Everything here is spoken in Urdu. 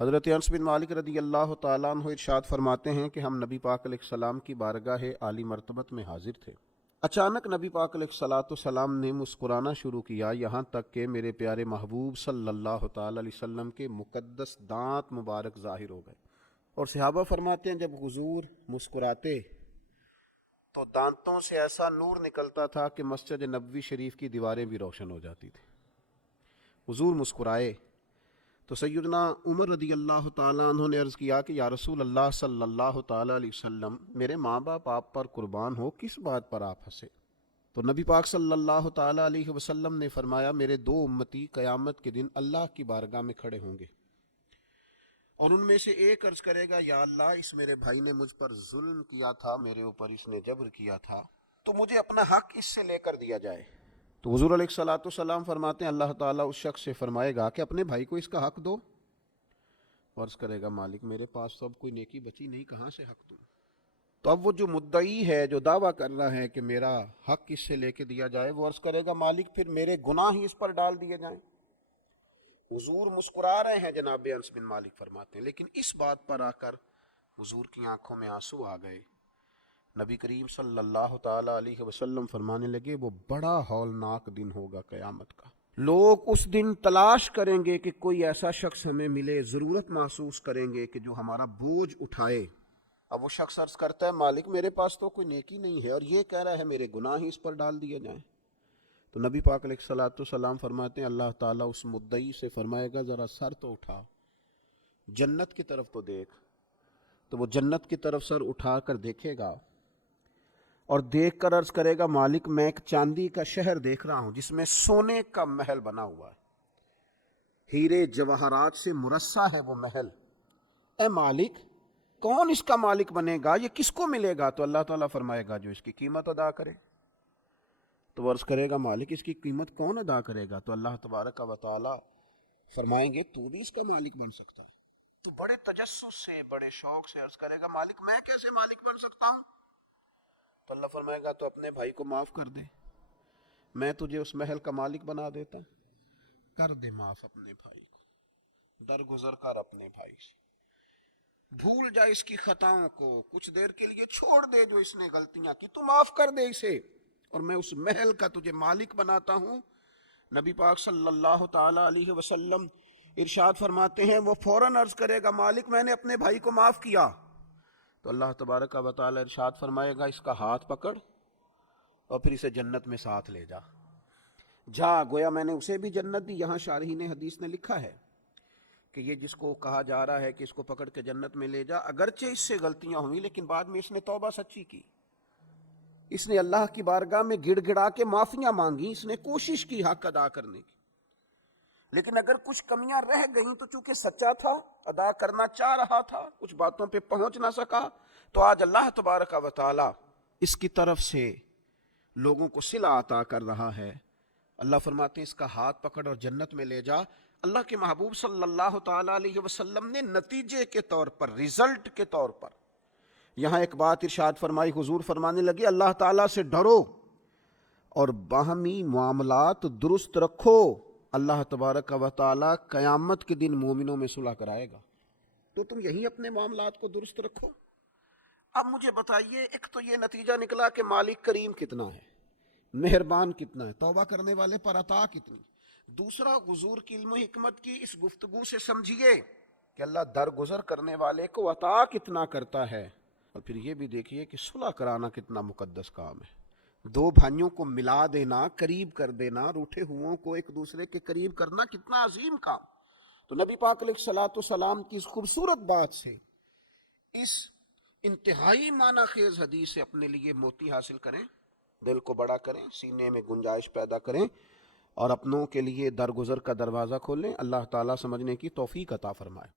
حضرت انس بن مالک رضی اللہ تعالیٰ عنہ ارشاد فرماتے ہیں کہ ہم نبی پاک علیہ السلام کی بارگاہ عالی مرتبت میں حاضر تھے۔ اچانک نبی پاک علیہ السلام نے مسکرانا شروع کیا، یہاں تک کہ میرے پیارے محبوب صلی اللہ تعالیٰ علیہ وسلم کے مقدس دانت مبارک ظاہر ہو گئے۔ اور صحابہ فرماتے ہیں جب حضور مسکراتے تو دانتوں سے ایسا نور نکلتا تھا کہ مسجد نبوی شریف کی دیواریں بھی روشن ہو جاتی تھیں۔ حضور مسکرائے تو سیدنا عمر رضی اللہ تعالیٰ عنہ نے عرض کیا کہ یا رسول اللہ صلی اللہ تعالیٰ علیہ وسلم، میرے ماں باپ آپ پر قربان ہو، کس بات پر آپ ہنسے؟ تو نبی پاک صلی اللہ تعالیٰ علیہ وسلم نے فرمایا، میرے دو امتی قیامت کے دن اللہ کی بارگاہ میں کھڑے ہوں گے، اور ان میں سے ایک عرض کرے گا، یا اللہ، اس میرے بھائی نے مجھ پر ظلم کیا تھا، میرے اوپر اس نے جبر کیا تھا، تو مجھے اپنا حق اس سے لے کر دیا جائے۔ تو حضور علیہ السلام فرماتے ہیں اللہ تعالیٰ اس شخص سے فرمائے گا کہ اپنے بھائی کو اس کا حق دو۔ عرض کرے گا، مالک میرے پاس تو اب کوئی نیکی بچی نہیں، کہاں سے حق دوں؟ تو اب وہ جو مدعی ہے، جو دعویٰ کر رہا ہے کہ میرا حق اس سے لے کے دیا جائے، وہ عرض کرے گا، مالک پھر میرے گناہ ہی اس پر ڈال دیے جائیں۔ حضور مسکرا رہے ہیں، جناب انس بن مالک فرماتے ہیں، لیکن اس بات پر آ کر حضور کی آنکھوں میں آنسو آ گئے۔ نبی کریم صلی اللہ تعالیٰ علیہ وسلم فرمانے لگے، وہ بڑا ہولناک دن ہوگا قیامت کا۔ لوگ اس دن تلاش کریں گے کہ کوئی ایسا شخص ہمیں ملے، ضرورت محسوس کریں گے کہ جو ہمارا بوجھ اٹھائے۔ اب وہ شخص عرض کرتا ہے، مالک میرے پاس تو کوئی نیکی نہیں ہے، اور یہ کہہ رہا ہے میرے گناہ ہی اس پر ڈال دیے جائیں۔ تو نبی پاک علیہ السلام فرماتے ہیں اللہ تعالیٰ اس مدعی سے فرمائے گا، ذرا سر تو اٹھا، جنت کی طرف تو دیکھ۔ تو وہ جنت کی طرف سر اٹھا کر دیکھے گا، اور دیکھ کر عرض کرے گا، مالک میں ایک چاندی کا شہر دیکھ رہا ہوں جس میں سونے کا محل بنا ہوا ہے، ہیرے جواہرات سے مرصع ہے وہ محل۔ اے مالک، کون اس کا مالک بنے گا؟ یہ کس کو ملے گا؟ تو اللہ تعالیٰ فرمائے گا، جو اس کی قیمت ادا کرے۔ تو وہ عرض کرے گا، مالک اس کی قیمت کون ادا کرے گا؟ تو اللہ تبارک و تعالیٰ فرمائیں گے، تو بھی اس کا مالک بن سکتا ہے۔ تو بڑے تجسس سے، بڑے شوق سے عرض کرے گا، مالک میں کیسے مالک بن سکتا ہوں؟ تو اللہ فرمائے گا، تو اپنے بھائی کو معاف کر دے، میں تجھے اس محل کا مالک بنا دیتا۔ کر دے معاف اپنے بھائی کو، درگزر کر اپنے بھائی سے، بھول جا اس کی خطاؤں کو، کچھ دیر کے لیے چھوڑ دے جو اس نے غلطیاں کی، تو معاف کر دے اسے، اور میں اس محل کا تجھے مالک بناتا ہوں۔ نبی پاک صلی اللہ تعالیٰ علیہ وسلم ارشاد فرماتے ہیں، وہ فوراً عرض کرے گا، مالک میں نے اپنے بھائی کو معاف کیا۔ تو اللہ تبارک و تعالیٰ ارشاد فرمائے گا، اس کا ہاتھ پکڑ اور پھر اسے جنت میں ساتھ لے جا۔ گویا میں نے اسے بھی جنت دی۔ یہاں شارحین حدیث نے لکھا ہے کہ یہ جس کو کہا جا رہا ہے کہ اس کو پکڑ کے جنت میں لے جا، اگرچہ اس سے غلطیاں ہوئیں لیکن بعد میں اس نے توبہ سچی کی، اس نے اللہ کی بارگاہ میں گڑ گڑا کے معافیاں مانگی، اس نے کوشش کی حق ادا کرنے کی، لیکن اگر کچھ کمیاں رہ گئیں تو چونکہ سچا تھا، ادا کرنا چاہ رہا تھا، کچھ باتوں پہ پہنچ نہ سکا، تو آج اللہ تبارک و تعالی اس کی طرف سے لوگوں کو صلہ عطا کر رہا ہے۔ اللہ فرماتے ہیں، اس کا ہاتھ پکڑ اور جنت میں لے جا۔ اللہ کے محبوب صلی اللہ تعالیٰ علیہ وسلم نے نتیجے کے طور پر، رزلٹ کے طور پر یہاں ایک بات ارشاد فرمائی۔ حضور فرمانے لگے، اللہ تعالیٰ سے ڈرو اور باہمی معاملات درست رکھو، اللہ تبارک و تعالیٰ قیامت کے دن مومنوں میں صلح کرائے گا، تو تم یہی اپنے معاملات کو درست رکھو۔ اب مجھے بتائیے، ایک تو یہ نتیجہ نکلا کہ مالک کریم کتنا ہے، مہربان کتنا ہے، توبہ کرنے والے پر عطا کتنی۔ دوسرا، حضور کی علم و حکمت کی اس گفتگو سے سمجھیے کہ اللہ درگزر کرنے والے کو عطا کتنا کرتا ہے، اور پھر یہ بھی دیکھیے کہ صلح کرانا کتنا مقدس کام ہے۔ دو بھائیوں کو ملا دینا، قریب کر دینا، روٹھے ہوں کو ایک دوسرے کے قریب کرنا کتنا عظیم کام۔ تو نبی پاک علیہ السلام کی اس خوبصورت بات سے، اس انتہائی معنی خیز حدیث سے اپنے لیے موتی حاصل کریں، دل کو بڑا کریں، سینے میں گنجائش پیدا کریں، اور اپنوں کے لیے درگزر کا دروازہ کھولیں۔ اللہ تعالیٰ سمجھنے کی توفیق عطا فرمائے۔